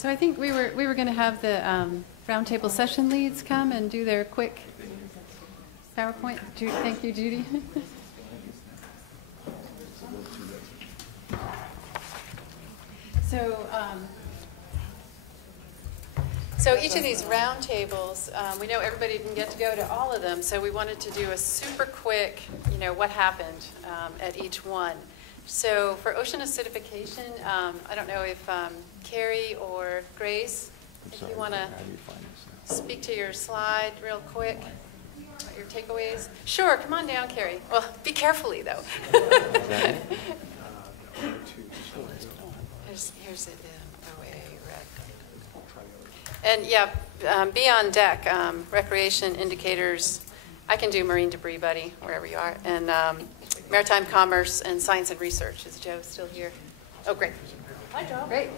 So I think we were going to have the roundtable session leads come and do their quick PowerPoint. Thank you, Judy. So each of these roundtables, we know everybody didn't get to go to all of them, so we wanted to do a super quick, what happened at each one. So for ocean acidification, I don't know if Kari or Grace, if you want to speak to your slide real quick, your takeaways. Sure, come on down, Kari. Well, be carefully, though. Here's the NOAA rec. And yeah, be on deck. Recreation indicators. I can do marine debris, buddy, wherever you are. And maritime commerce and science and research. Is Joe still here? Oh, great. Hi, Joe. Great.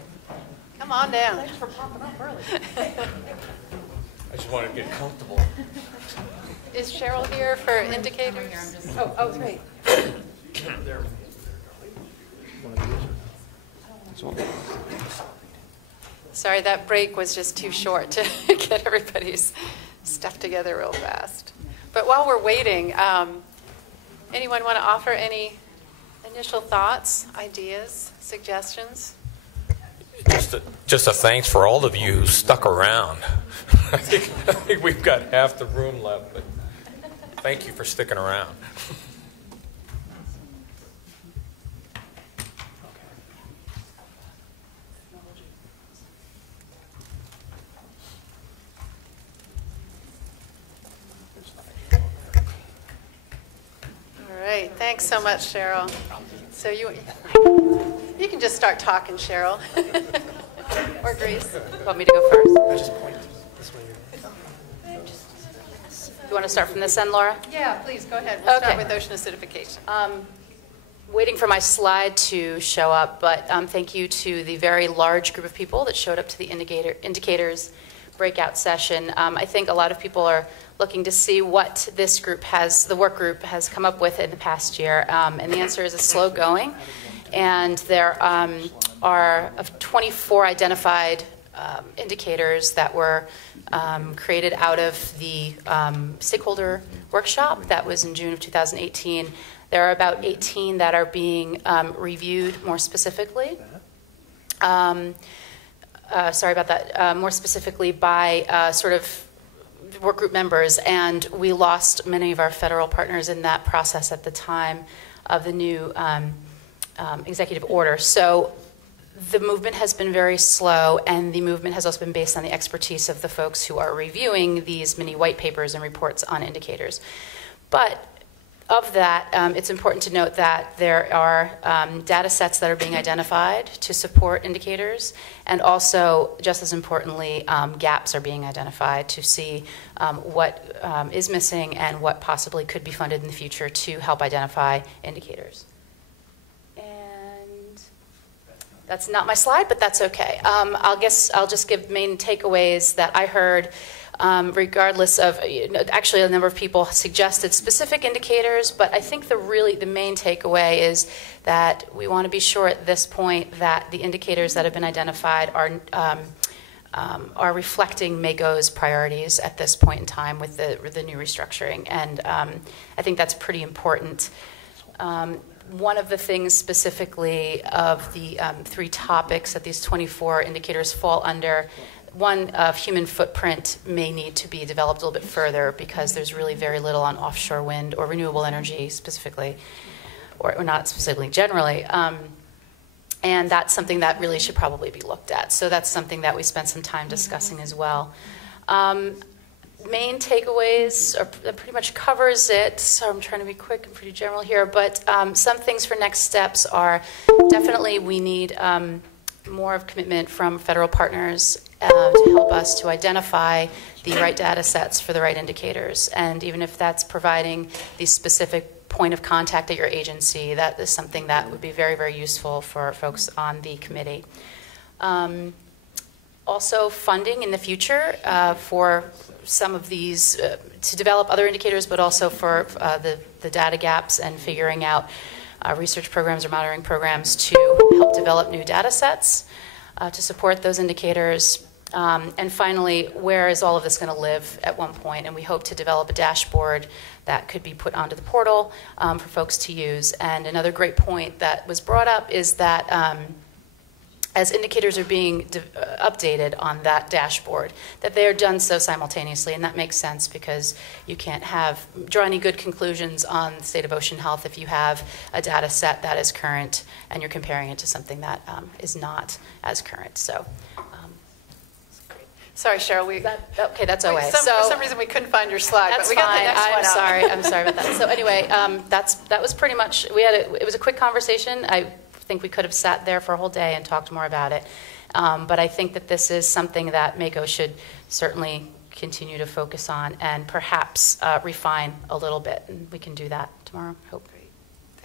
Come on down. Thanks for popping up early. I just wanted to get comfortable. Is Sherryll here for indicators? Oh, great. Sorry, that break was just too short to get everybody's stuff together real fast. But while we're waiting, anyone want to offer any initial thoughts, ideas, suggestions? Just a thanks for all of you who stuck around. I think we've got half the room left, but thank you for sticking around. All right, thanks so much, Sherryll. So you can just start talking, Sherryll. Or Grace. You want me to go first? I just point this way. You want to start from this end, Laura? Yeah, please, go ahead. We'll start Okay. with ocean acidification. Waiting for my slide to show up, but thank you to the very large group of people that showed up to the indicators breakout session. I think a lot of people are looking to see what this group has, the work group has come up with in the past year, and the answer is it's slow going. And there are 24 identified indicators that were created out of the stakeholder workshop that was in June of 2018. There are about 18 that are being reviewed more specifically. Sorry about that. More specifically by sort of work group members, and we lost many of our federal partners in that process at the time of the new executive order. So the movement has been very slow, and the movement has also been based on the expertise of the folks who are reviewing these mini white papers and reports on indicators. But of that, it's important to note that there are data sets that are being identified to support indicators, and also, just as importantly, gaps are being identified to see what is missing and what possibly could be funded in the future to help identify indicators. And that's not my slide, but that's okay. I'll just give main takeaways that I heard. Regardless of, actually a number of people suggested specific indicators, but I think the main takeaway is that we want to be sure at this point that the indicators that have been identified are reflecting MACO's priorities at this point in time with the new restructuring, and I think that's pretty important. One of the things specifically of the 3 topics that these 24 indicators fall under, one of human footprint may need to be developed a little bit further because there's really very little on offshore wind or renewable energy specifically, or not specifically, generally. And that's something that really should probably be looked at. So that's something that we spent some time discussing as well. Main takeaways that pretty much covers it. So I'm trying to be quick and pretty general here, but some things for next steps are definitely we need more of commitment from federal partners to help us to identify the right data sets for the right indicators. And even if that's providing the specific point of contact at your agency, that is something that would be very, very useful for folks on the committee. Also, funding in the future for some of these, to develop other indicators, but also for the data gaps and figuring out research programs or monitoring programs to help develop new data sets. to support those indicators. And finally, where is all of this going to live at one point? And we hope to develop a dashboard that could be put onto the portal for folks to use. And another great point that was brought up is that as indicators are being updated on that dashboard, that they are done so simultaneously, and that makes sense because you can't draw any good conclusions on the state of ocean health if you have a data set that is current and you're comparing it to something that is not as current. So. Sorry, Sherryll. Okay, that's OA. For some reason, we couldn't find your slide, That's but we got fine. the next one out. I'm sorry about that. So anyway, that was pretty much. It was a quick conversation. I think we could have sat there for a whole day and talked more about it. But I think that this is something that MACO should certainly continue to focus on and perhaps refine a little bit. And we can do that tomorrow, I hope. Great.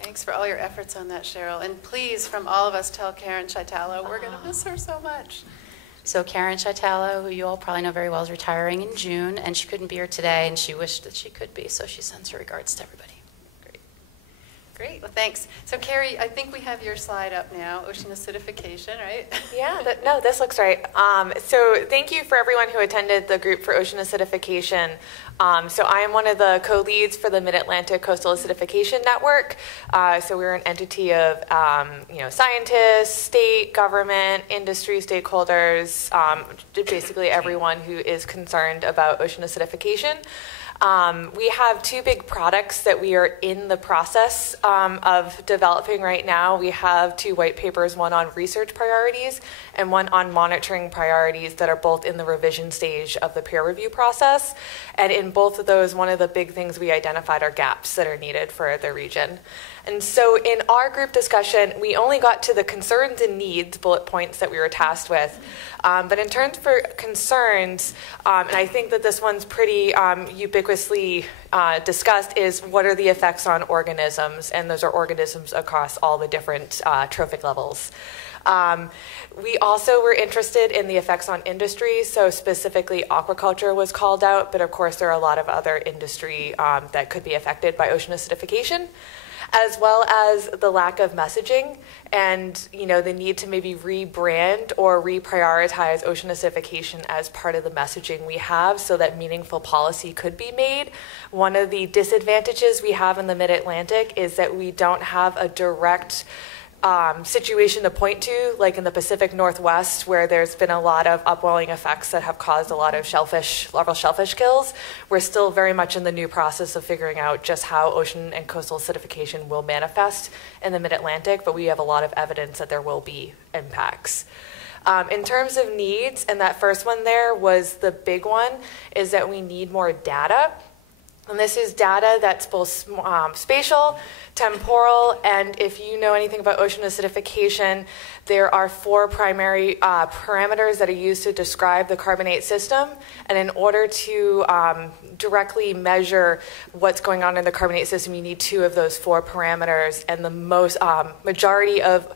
Thanks for all your efforts on that, Sherryll. And please, from all of us, tell Karen Chitalo we're going to miss her so much. So Karen Chitalo, who you all probably know very well, is retiring in June, and she couldn't be here today, and she wished that she could be, so she sends her regards to everybody. Great, well, thanks. So Kari, I think we have your slide up now, ocean acidification, right? Yeah, no, this looks right. So thank you for everyone who attended the group for ocean acidification. So I am one of the co-leads for the Mid-Atlantic Coastal Acidification Network. So we're an entity of scientists, state, government, industry stakeholders, basically everyone who is concerned about ocean acidification. We have two big products that we are in the process of developing right now. We have two white papers, one on research priorities and one on monitoring priorities that are both in the revision stage of the peer review process. And in both of those, one of the big things we identified are gaps that are needed for the region. And so in our group discussion, we only got to the concerns and needs bullet points that we were tasked with. But in terms for concerns, and I think that this one's pretty ubiquitously discussed, is what are the effects on organisms? And those are organisms across all the different trophic levels. We also were interested in the effects on industry, so specifically aquaculture was called out, but of course there are a lot of other industry that could be affected by ocean acidification, as well as the lack of messaging and the need to maybe rebrand or reprioritize ocean acidification as part of the messaging we have so that meaningful policy could be made. One of the disadvantages we have in the Mid-Atlantic is that we don't have a direct situation to point to, like in the Pacific Northwest, where there's been a lot of upwelling effects that have caused a lot of larval shellfish kills. We're still very much in the new process of figuring out just how ocean and coastal acidification will manifest in the Mid-Atlantic, but we have a lot of evidence that there will be impacts. In terms of needs, and that first one there was the big one, is that we need more data. And this is data that's both spatial, temporal, and if you know anything about ocean acidification, there are 4 primary parameters that are used to describe the carbonate system. And in order to directly measure what's going on in the carbonate system, you need 2 of those 4 parameters. And the majority of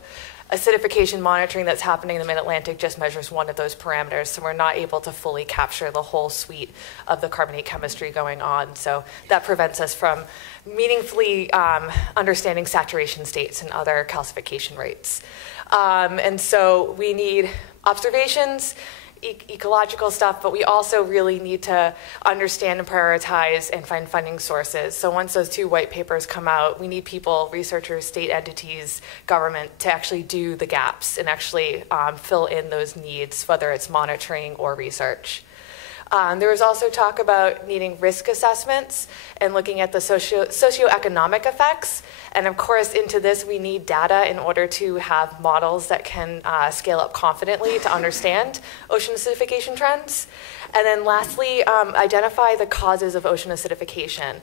acidification monitoring that's happening in the Mid-Atlantic just measures 1 of those parameters, so we're not able to fully capture the whole suite of the carbonate chemistry going on. So that prevents us from meaningfully understanding saturation states and other calcification rates. And so we need observations, ecological stuff, but we also really need to understand and prioritize and find funding sources. So once those 2 white papers come out, we need people, researchers, state entities, government, to actually do the gaps and actually fill in those needs, whether it's monitoring or research. There was also talk about needing risk assessments and looking at the socioeconomic effects. And of course, into this, we need data in order to have models that can scale up confidently to understand ocean acidification trends. And then lastly, identify the causes of ocean acidification.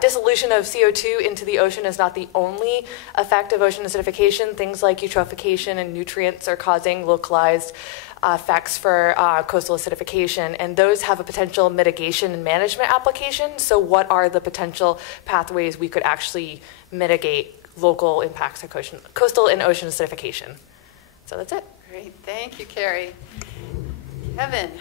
Dissolution of CO2 into the ocean is not the only effect of ocean acidification. Things like eutrophication and nutrients are causing localized effects for coastal acidification, and those have a potential mitigation and management application. So what are the potential pathways we could actually mitigate local impacts of coastal and ocean acidification? So that's it. Great, thank you, Kari. Kevin,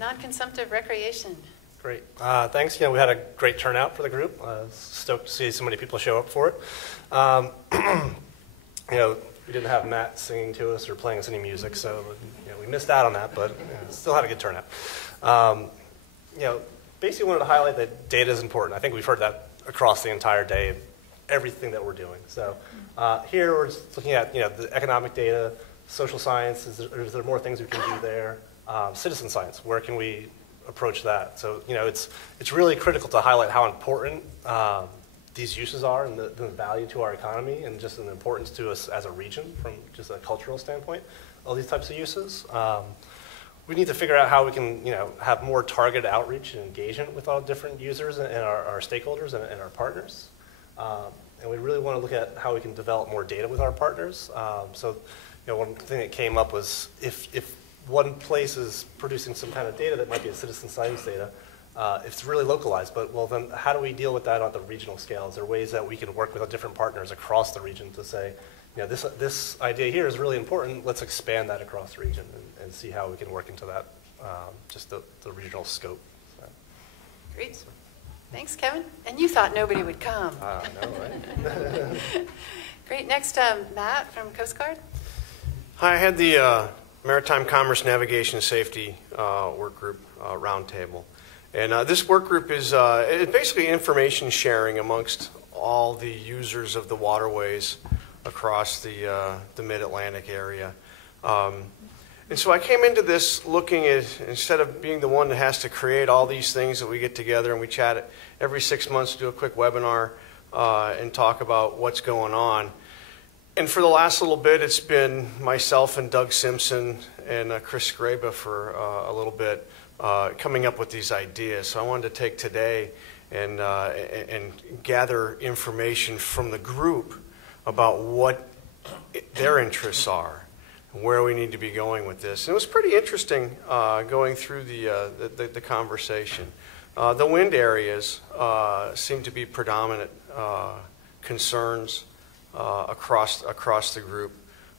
non-consumptive recreation. Great. Thanks. We had a great turnout for the group. Stoked to see so many people show up for it. we didn't have Matt singing to us or playing us any music, so we missed out on that, but still had a good turnout. Basically wanted to highlight that data is important. I think we've heard that across the entire day, everything that we're doing. So here we're just looking at the economic data, social science. Is there more things we can do there? Citizen science. Where can we approach that? So it's really critical to highlight how important these uses are and the value to our economy and just an importance to us as a region from just a cultural standpoint. All these types of uses. We need to figure out how we can have more targeted outreach and engagement with all different users and our stakeholders and our partners. And we really want to look at how we can develop more data with our partners. One thing that came up was if one place is producing some kind of data that might be a citizen science data, it's really localized, but then how do we deal with that on the regional scale? Is there ways that we can work with our different partners across the region to say, this idea here is really important, let's expand that across the region and see how we can work into that, just the regional scope. So. Great. Thanks, Kevin. And you thought nobody would come. I know, right? Great. Next, Matt from Coast Guard. Hi, I had the Maritime Commerce Navigation Safety Work Group Roundtable. And this work group is basically information sharing amongst all the users of the waterways across the mid-Atlantic area. And so I came into this looking at, instead of being the one that has to create all these things that we get together and we chat every 6 months to do a quick webinar and talk about what's going on. And for the last little bit, it's been myself and Doug Simpson and Chris Skraba for a little bit coming up with these ideas. So I wanted to take today and gather information from the group about what their interests are and where we need to be going with this. And it was pretty interesting going through the conversation. The wind areas seem to be predominant concerns across the group,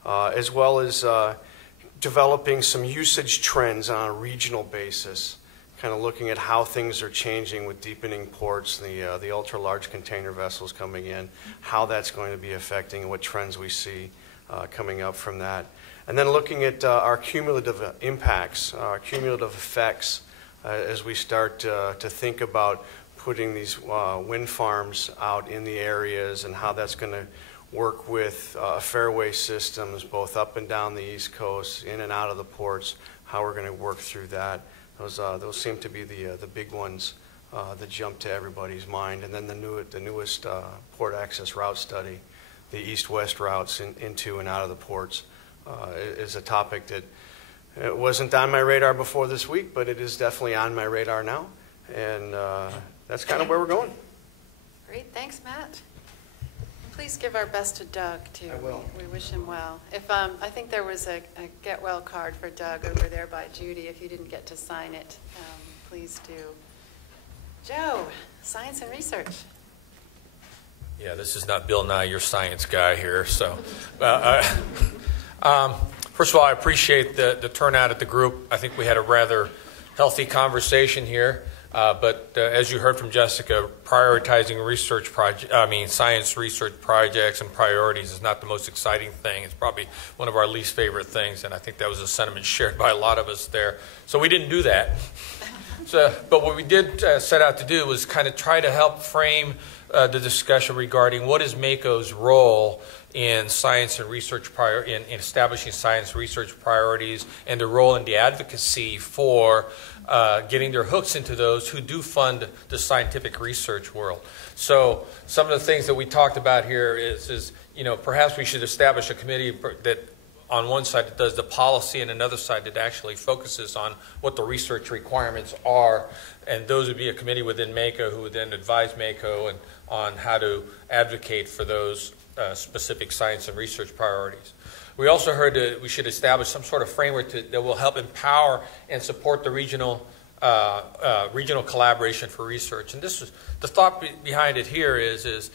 as well as developing some usage trends on a regional basis, kind of looking at how things are changing with deepening ports, the ultra-large container vessels coming in, how that's going to be affecting and what trends we see coming up from that. And then looking at our cumulative impacts, our cumulative effects as we start to think about putting these wind farms out in the areas and how that's going to work with fairway systems both up and down the East Coast, in and out of the ports, how we're going to work through that. Those seem to be the big ones that jump to everybody's mind. And then the newest port access route study, the east-west routes into and out of the ports, is a topic that it wasn't on my radar before this week, but it is definitely on my radar now. And that's kind of where we're going. Great. Thanks, Matt. Please give our best to Doug, too. I will. We wish him well. I think there was a get well card for Doug over there by Judy. If you didn't get to sign it, please do. Joe, science and research. Yeah, this is not Bill Nye, your science guy here. So, first of all, I appreciate the turnout at the group. I think we had a rather healthy conversation here. But as you heard from Jessica, prioritizing science research projects and priorities is not the most exciting thing. It's probably one of our least favorite things, and I think that was a sentiment shared by a lot of us there. So we didn't do that. But what we did set out to do was kind of try to help frame the discussion regarding what is MACO's role in science and research in establishing science research priorities, and the role in the advocacy for getting their hooks into those who do fund the scientific research world. So some of the things that we talked about here is perhaps we should establish a committee that on one side that does the policy and another side that actually focuses on what the research requirements are, and those would be a committee within MACO who would then advise MACO on how to advocate for those specific science and research priorities. We also heard that we should establish some sort of framework that will help empower and support the regional collaboration for research. And this is the thought behind it here is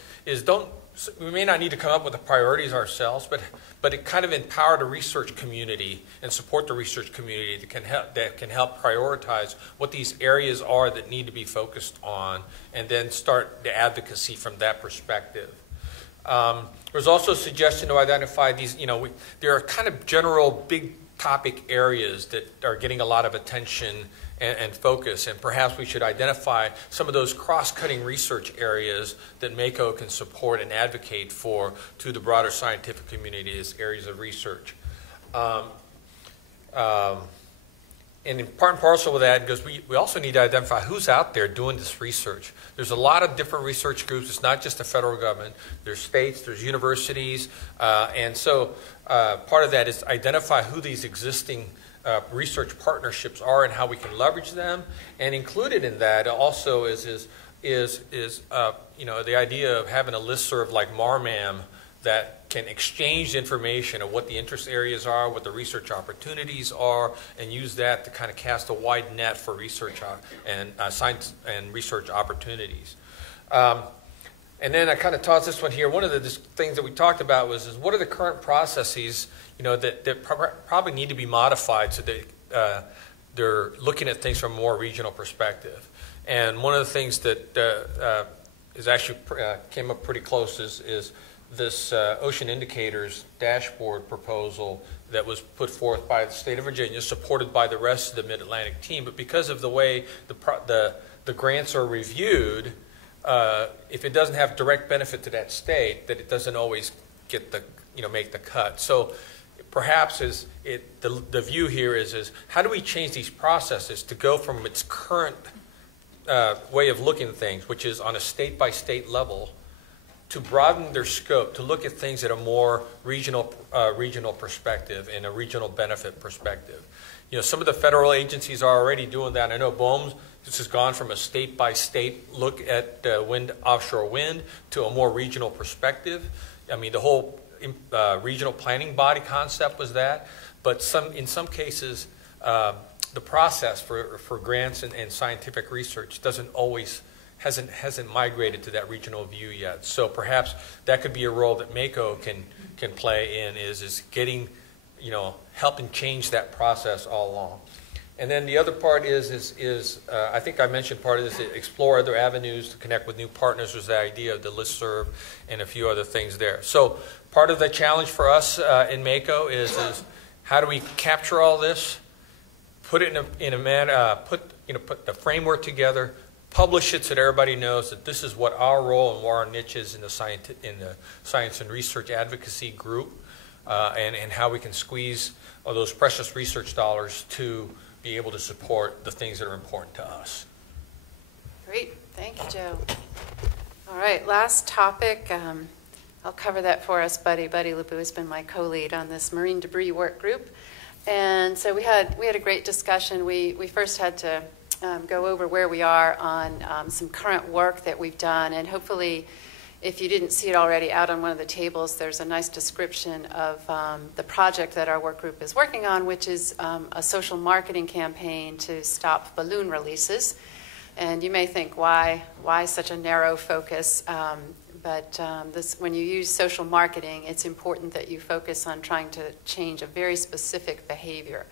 we may not need to come up with the priorities ourselves, but it kind of empower the research community and support the research community that can help prioritize what these areas are that need to be focused on, and then start the advocacy from that perspective. There's also a suggestion to identify these, there are kind of general big topic areas that are getting a lot of attention and focus, and perhaps we should identify some of those cross-cutting research areas that MACO can support and advocate for to the broader scientific community as areas of research. And in part and parcel with that, because we also need to identify who's out there doing this research. There's a lot of different research groups. It's not just the federal government. There's states, there's universities, and so part of that is identify who these existing research partnerships are and how we can leverage them. And included in that also is the idea of having a listserv like MARMAM that can exchange information of what the interest areas are, what the research opportunities are, and use that to kind of cast a wide net for research and science and research opportunities. And then I kind of tossed this one here. One of the things that we talked about was what are the current processes, that probably need to be modified so that they're looking at things from a more regional perspective. And one of the things that is actually came up pretty close is this Ocean Indicators dashboard proposal that was put forth by the state of Virginia, supported by the rest of the Mid-Atlantic team. But because of the way the grants are reviewed, if it doesn't have direct benefit to that state, that it doesn't always get the make the cut. So perhaps the view here is how do we change these processes to go from its current way of looking at things, which is on a state-by-state level, to broaden their scope, to look at things at a more regional perspective and a regional benefit perspective. Some of the federal agencies are already doing that. I know BOEM's this has gone from a state-by-state look at offshore wind to a more regional perspective. I mean, the whole regional planning body concept was that, but in some cases, the process for grants and scientific research hasn't migrated to that regional view yet. So perhaps that could be a role that MACO can play in is getting, helping change that process all along. And then the other part is I think I mentioned part of this, explore other avenues to connect with new partners was the idea of the listserv and a few other things there. So part of the challenge for us in MACO is how do we capture all this, put it in a manner, put the framework together, publish it so that everybody knows that this is what our role and what our niche is in the science and research advocacy group, and how we can squeeze all those precious research dollars to be able to support the things that are important to us. Great, thank you, Joe. All right, last topic. I'll cover that for us. Buddy Lupu has been my co-lead on this marine debris work group, and so we had a great discussion. We first had to go over where we are on some current work that we've done, and hopefully, if you didn't see it already out on one of the tables, there's a nice description of the project that our work group is working on, which is a social marketing campaign to stop balloon releases. And you may think, why such a narrow focus? But when you use social marketing, it's important that you focus on trying to change a very specific behavior,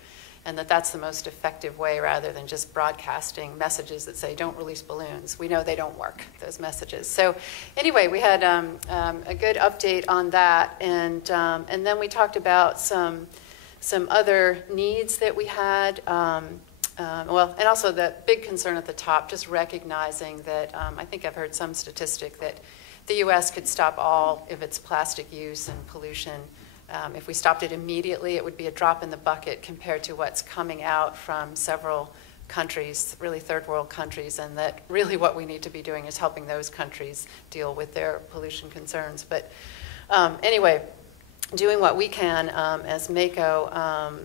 and that's the most effective way rather than just broadcasting messages that say don't release balloons. We know they don't work, those messages. So anyway, we had a good update on that, and then we talked about some other needs that we had. And also the big concern at the top, just recognizing that I think I've heard some statistic that the U.S. could stop all of its plastic use and pollution. If we stopped it immediately, it would be a drop in the bucket compared to what's coming out from several countries, really third world countries, and that really what we need to be doing is helping those countries deal with their pollution concerns. But anyway, doing what we can as MACO,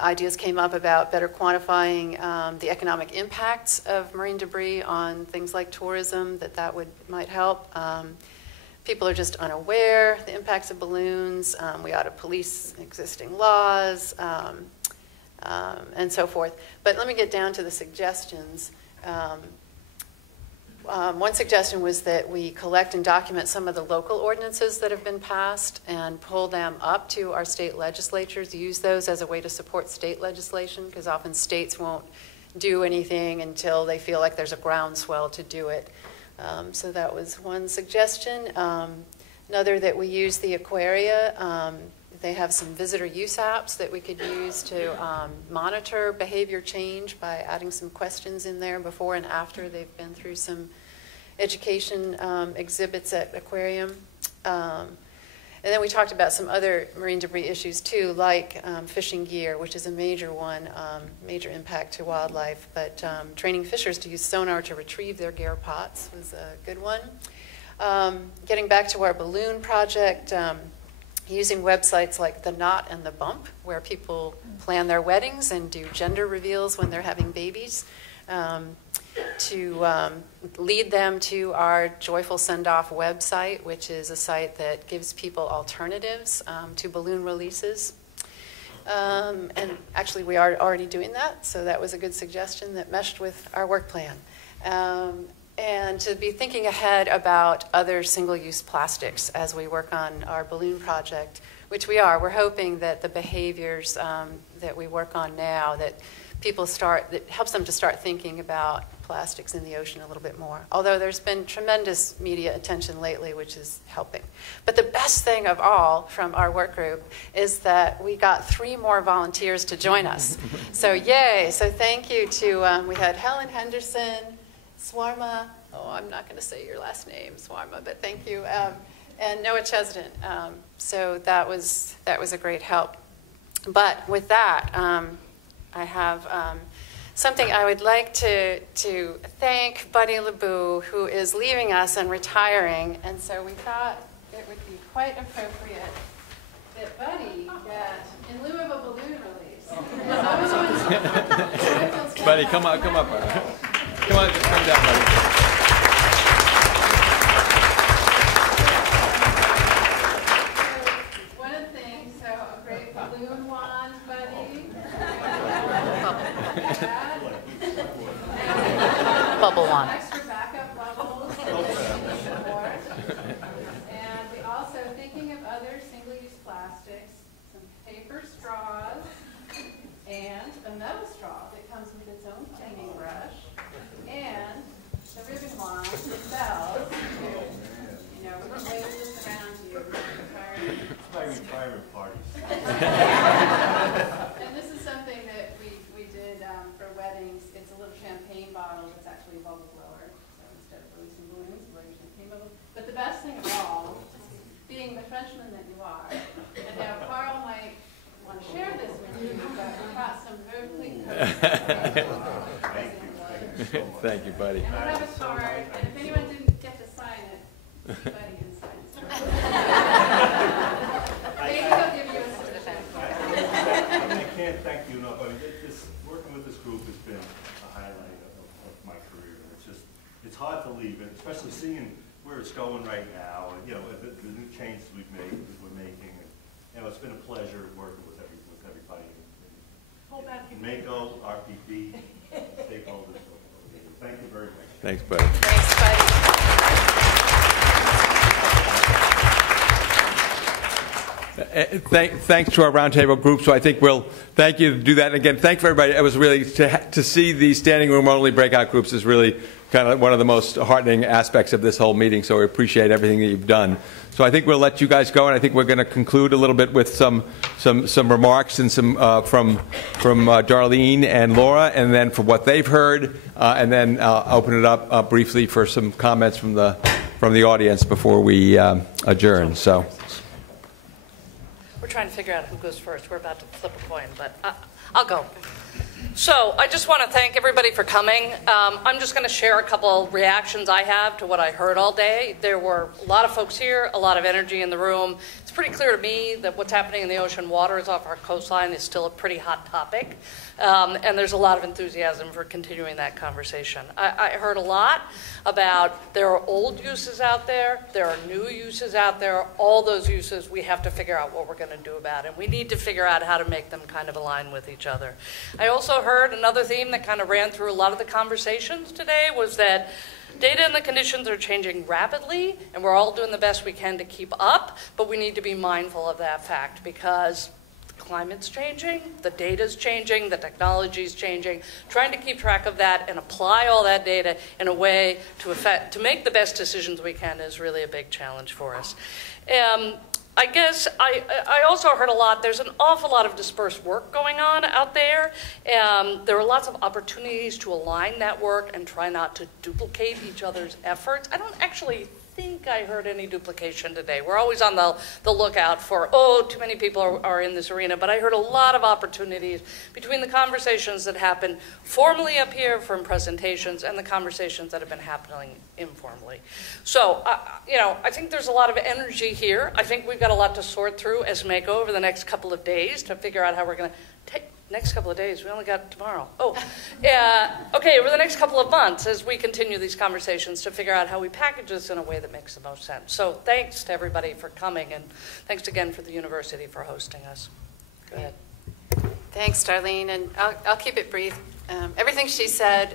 ideas came up about better quantifying the economic impacts of marine debris on things like tourism, that might help. People are just unaware the impacts of balloons. We ought to police existing laws and so forth. But let me get down to the suggestions. One suggestion was that we collect and document some of the local ordinances that have been passed and pull them up to our state legislatures, use those as a way to support state legislation, because often states won't do anything until they feel like there's a groundswell to do it. So that was one suggestion. Another that we use, the Aquaria. They have some visitor use apps that we could use to monitor behavior change by adding some questions in there before and after they've been through some education exhibits at Aquarium. And then we talked about some other marine debris issues too, like fishing gear, which is a major one, major impact to wildlife. But training fishers to use sonar to retrieve their gear pots was a good one. Getting back to our balloon project, using websites like The Knot and The Bump, where people plan their weddings and do gender reveals when they're having babies, to lead them to our Joyful Send-Off website, which is a site that gives people alternatives to balloon releases. And actually, we are already doing that, so that was a good suggestion that meshed with our work plan. And to be thinking ahead about other single-use plastics as we work on our balloon project, which we are. We're hoping that the behaviors that we work on now, that helps them to start thinking about plastics in the ocean a little bit more. Although there's been tremendous media attention lately, which is helping. But the best thing of all from our work group is that we got 3 more volunteers to join us. So yay, so thank you to, we had Helen Henderson, Swarma, oh, I'm not going to say your last name, Swarma, but thank you, and Noah Chesden. So that was a great help. But with that, I have something I would like to thank Buddy LeBou, who is leaving us and retiring, and so we thought it would be quite appropriate that Buddy get, in lieu of a balloon release. Buddy, come up. Come on, just come down, buddy. One of the things, so a great balloon wand, Buddy. Bubble wand. Extra backup bubbles. And we also, thinking of other single-use plastics, some paper straws, and a metal straw that comes with its own cleaning brush, and the ribbon wand with bells. You know, we can wave this around you. It's my retirement parties. And this is something that we did for weddings. It's a little champagne bottle that's actually a bubble blower. So instead of releasing balloons, blow your champagne bubble. But the best thing of all, being the Frenchman that you are, and now Carl might want to share this with you, but we got some really Thank you, buddy. And we have a card, and if anyone didn't get to sign it, see Buddy can sign it. Maybe he'll give you a certificate. I can't thank you enough. I mean, working with this group has been a highlight of my career. It's hard to leave it, especially seeing where it's going right now, and the new changes we're making. And, it's been a pleasure working with everybody in Mako, RPP, stakeholders. Thank you very much. Thanks, buddy. Thanks, Buddy. Thanks to our roundtable group. So I think we'll thank you to do that. And again, thank you everybody. It was really to see these standing room only breakout groups is really kind of one of the most heartening aspects of this whole meeting. So we appreciate everything that you've done. So I think we'll let you guys go, and I think we're going to conclude a little bit with some remarks and some from Darlene and Laura, and then for what they've heard, and then open it up briefly for some comments from the audience before we adjourn. So. We're trying to figure out who goes first. We're about to flip a coin, but I'll go. So I just want to thank everybody for coming. I'm just going to share a couple reactions I have to what I heard all day. There were a lot of folks here, a lot of energy in the room. It's pretty clear to me that what's happening in the ocean waters off our coastline is still a pretty hot topic. And there's a lot of enthusiasm for continuing that conversation. I heard a lot about there are old uses out there, there are new uses out there. All those uses, we have to figure out what we're going to do about it. We need to figure out how to make them kind of align with each other. I also heard another theme that kind of ran through a lot of the conversations today was that data and the conditions are changing rapidly, and we're all doing the best we can to keep up, but we need to be mindful of that fact because climate's changing, the data's changing, the technology's changing. Trying to keep track of that and apply all that data in a way to make the best decisions we can is really a big challenge for us. I guess I also heard a lot, there's an awful lot of dispersed work going on out there. There are lots of opportunities to align that work and try not to duplicate each other's efforts. I don't actually think I heard any duplication today. We're always on the lookout for, oh, too many people are in this arena, but I heard a lot of opportunities between the conversations that happen formally up here from presentations and the conversations that have been happening informally. So, I think there's a lot of energy here. I think we've got a lot to sort through as MAKO over the next couple of days to figure out how we're going to take. Next couple of days, we only got tomorrow. Oh, okay, over the next couple of months as we continue these conversations to figure out how we package this in a way that makes the most sense. So thanks to everybody for coming, and thanks again for the university for hosting us. Go ahead. Thanks, Darlene, and I'll keep it brief. Everything she said,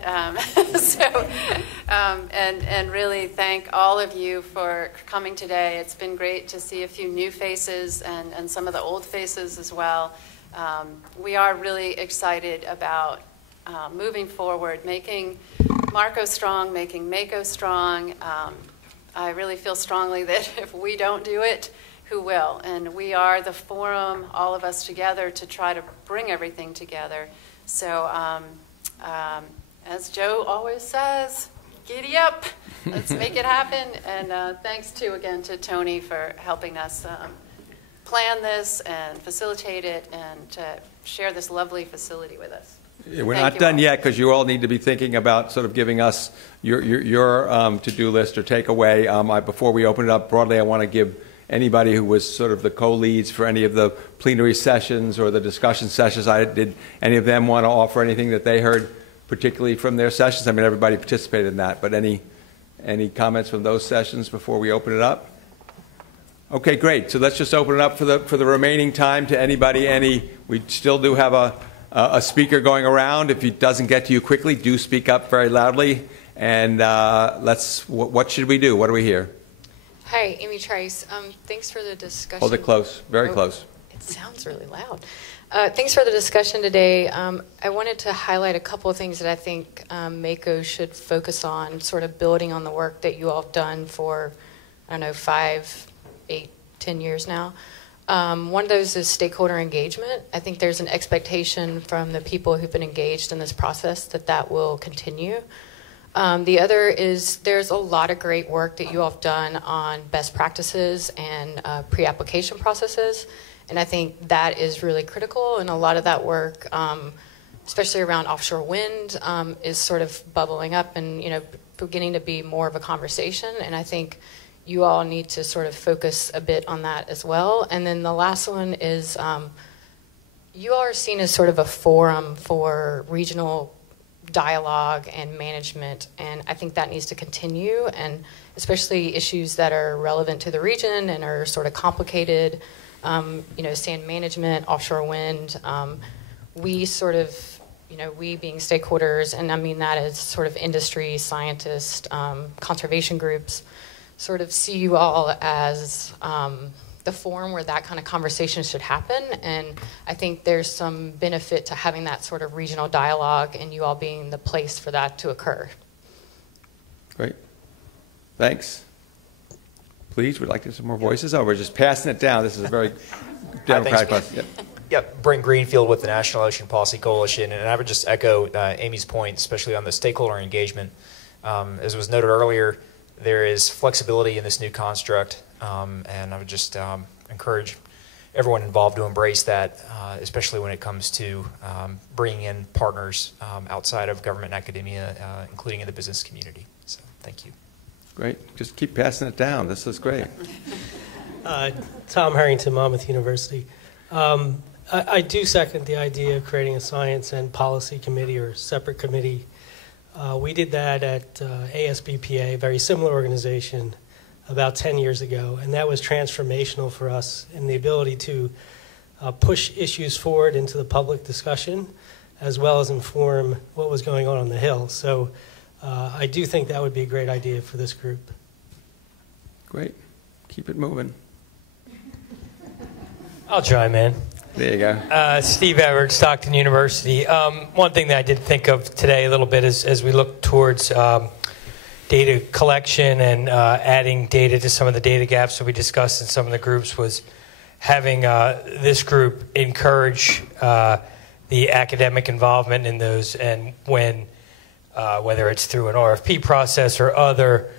and really thank all of you for coming today. It's been great to see a few new faces and some of the old faces as well. We are really excited about moving forward, making Marco strong, making MAKO strong. I really feel strongly that if we don't do it, who will? And we are the forum, all of us together, to try to bring everything together. So as Joe always says, giddy up, let's make it happen. And thanks again to Tony for helping us plan this and facilitate it and to share this lovely facility with us. Yeah, we're not done yet because you all need to be thinking about sort of giving us your to-do list or takeaway. Before we open it up broadly, I want to give anybody who was sort of the co-leads for any of the plenary sessions or the discussion sessions, did any of them want to offer anything that they heard particularly from their sessions? I mean, everybody participated in that, but any comments from those sessions before we open it up? Okay, great. So let's just open it up for the remaining time to anybody. We still do have a speaker going around. If it doesn't get to you quickly, do speak up very loudly. And what should we do? What do we hear? Hi, Amy Trice. Thanks for the discussion. Hold it close, very close. It sounds really loud. Thanks for the discussion today. I wanted to highlight a couple of things that I think MAKO should focus on, sort of building on the work that you all have done for, 5, 8, 10 years now. One of those is stakeholder engagement. I think there's an expectation from the people who've been engaged in this process that will continue. The other is there's a lot of great work that you all have done on best practices and pre-application processes, and I think that is really critical, and a lot of that work, especially around offshore wind, is sort of bubbling up and beginning to be more of a conversation, and I think you all need to sort of focus a bit on that as well. And then the last one is you all are seen as sort of a forum for regional dialogue and management, and I think that needs to continue, and especially issues that are relevant to the region and are sort of complicated, sand management, offshore wind. We sort of, we being stakeholders, and I mean that as sort of industry, scientists, conservation groups, sort of see you all as the forum where that kind of conversation should happen, and I think there's some benefit to having that sort of regional dialogue and you all being the place for that to occur. Great. Thanks. Please, we'd like to hear some more voices. Oh, we're just passing it down. This is a very democratic process. Yep, Brent Greenfield with the National Ocean Policy Coalition, and I would just echo Amy's point, especially on the stakeholder engagement. As was noted earlier, there is flexibility in this new construct, and I would just encourage everyone involved to embrace that, especially when it comes to bringing in partners outside of government and academia, including in the business community. So, thank you. Great. Just keep passing it down. This is great. Tom Harrington, Monmouth University. I do second the idea of creating a science and policy committee or separate committee. We did that at ASBPA, a very similar organization, about 10 years ago, and that was transformational for us in the ability to push issues forward into the public discussion, as well as inform what was going on the Hill. So I do think that would be a great idea for this group. Great. Keep it moving. I'll chime in. There you go. Steve Everett, Stockton University. One thing that I did think of today a little bit is as we look towards data collection and adding data to some of the data gaps that we discussed in some of the groups was having this group encourage the academic involvement in those, and when, whether it's through an RFP process or other,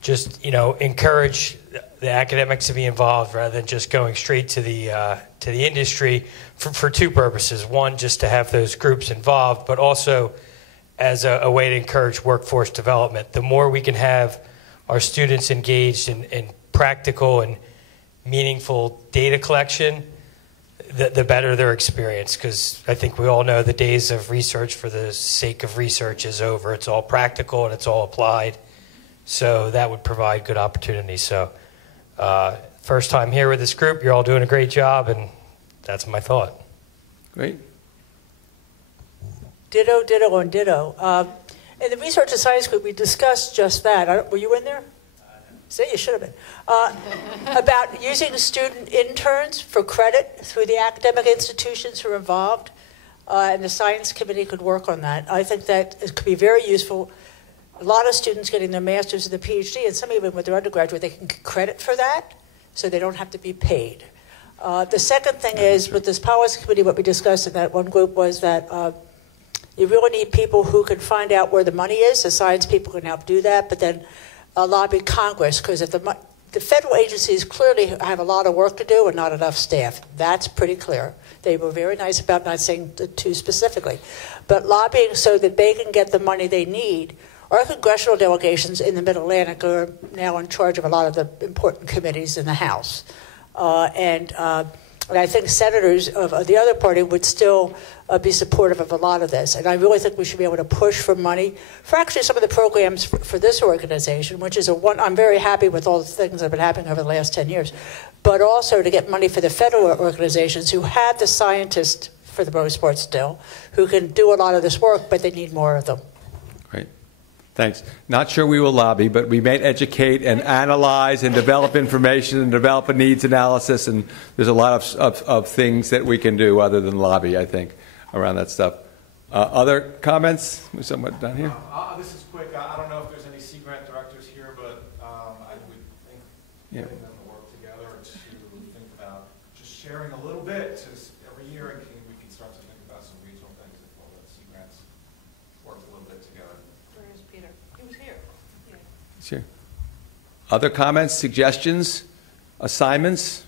just encourage the academics to be involved rather than just going straight to the industry for two purposes. One, just to have those groups involved, but also as a way to encourage workforce development. The more we can have our students engaged in practical and meaningful data collection, the better their experience, because I think we all know the days of research for the sake of research is over. It's all practical and it's all applied. So that would provide good opportunities. So first time here with this group, you're all doing a great job, and that's my thought. Great. Ditto, ditto, and ditto. In the research and science group, we discussed just that. Were you in there? See, you should have been. About using student interns for credit through the academic institutions who are involved, and the science committee could work on that. I think that it could be very useful. A lot of students getting their master's and their PhD, and some even with their undergraduate, they can get credit for that, so they don't have to be paid. The second thing is, with this policy committee, what we discussed in that one group was that you really need people who can find out where the money is. The science people can help do that, but then lobby Congress, because if the federal agencies clearly have a lot of work to do and not enough staff. That's pretty clear. They were very nice about not saying the two specifically. But lobbying so that they can get the money they need. Our congressional delegations in the Mid-Atlantic are now in charge of a lot of the important committees in the House. And I think senators of the other party would still be supportive of a lot of this. And I really think we should be able to push for money for actually some of the programs for this organization, which is I'm very happy with all the things that have been happening over the last 10 years, but also to get money for the federal organizations who have the scientists, for the most part still, who can do a lot of this work, but they need more of them. Great. Thanks. Not sure we will lobby, but we may educate and analyze and develop information and develop a needs analysis, and there's a lot of things that we can do other than lobby, I think, around that stuff. Other comments? Someone down here? This is quick. I don't know if there's any Sea Grant directors here, but I would think getting them to work together to think about just sharing a little bit every year, and we can start to think about some regional things if all the Sea Grants work a little bit together. Where is Peter? He was here. Yeah. Sure. Other comments, suggestions, assignments?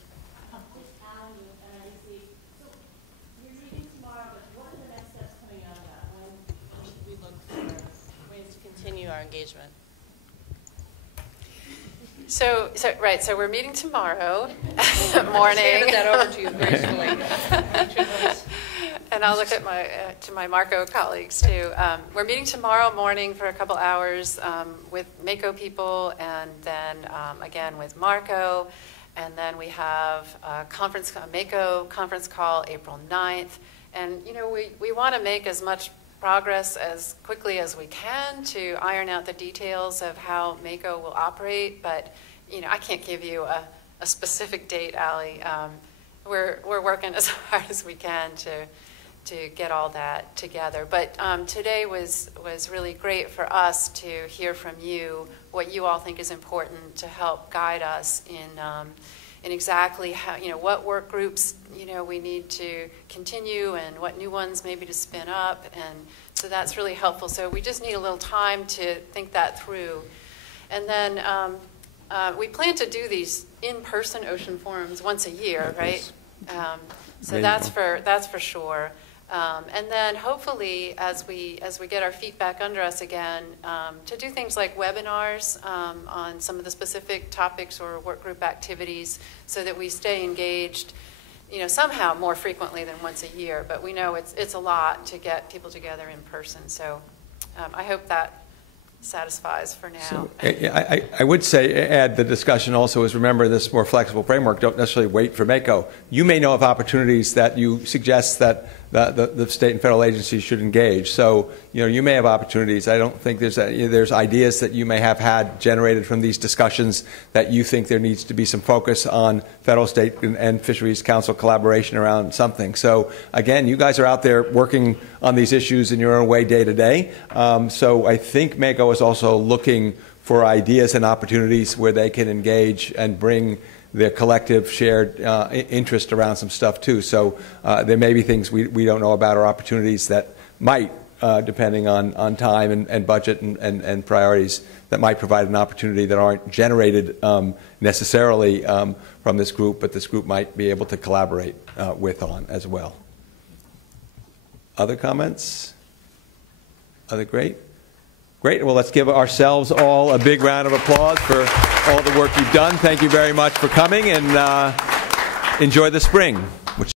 Our engagement. So we're meeting tomorrow morning. Handed that over to you gracefully. And I'll look at to my Marco colleagues too. We're meeting tomorrow morning for a couple hours with Mako people, and then again with Marco, and then we have a Mako conference call April 9th, and we want to make as much progress as quickly as we can to iron out the details of how Mako will operate, but I can't give you a specific date, Allie. We're working as hard as we can to get all that together. But today was really great for us to hear from you what you all think is important to help guide us in exactly how, what work groups, we need to continue and what new ones maybe to spin up. And so that's really helpful. So we just need a little time to think that through. And then we plan to do these in-person ocean forums once a year, right? So that's for sure. And then hopefully, as we get our feet back under us again, to do things like webinars on some of the specific topics or work group activities, so that we stay engaged, somehow more frequently than once a year. But we know it's a lot to get people together in person. So I hope that satisfies for now. So, I would say, add the discussion also is, remember this more flexible framework, don't necessarily wait for Mako. You may know of opportunities that you suggest that the state and federal agencies should engage. So, you may have opportunities. I don't think there's ideas that you may have had generated from these discussions that you think there needs to be some focus on federal, state, and Fisheries Council collaboration around something. So, again, you guys are out there working on these issues in your own way day to day. So I think MACO is also looking for ideas and opportunities where they can engage and bring their collective shared interest around some stuff too. So there may be things we don't know about or opportunities that might, depending on time and budget and priorities, that might provide an opportunity that aren't generated necessarily from this group, but this group might be able to collaborate with on as well. Other comments? Other great? Great. Well, let's give ourselves all a big round of applause for all the work you've done. Thank you very much for coming, and enjoy the spring.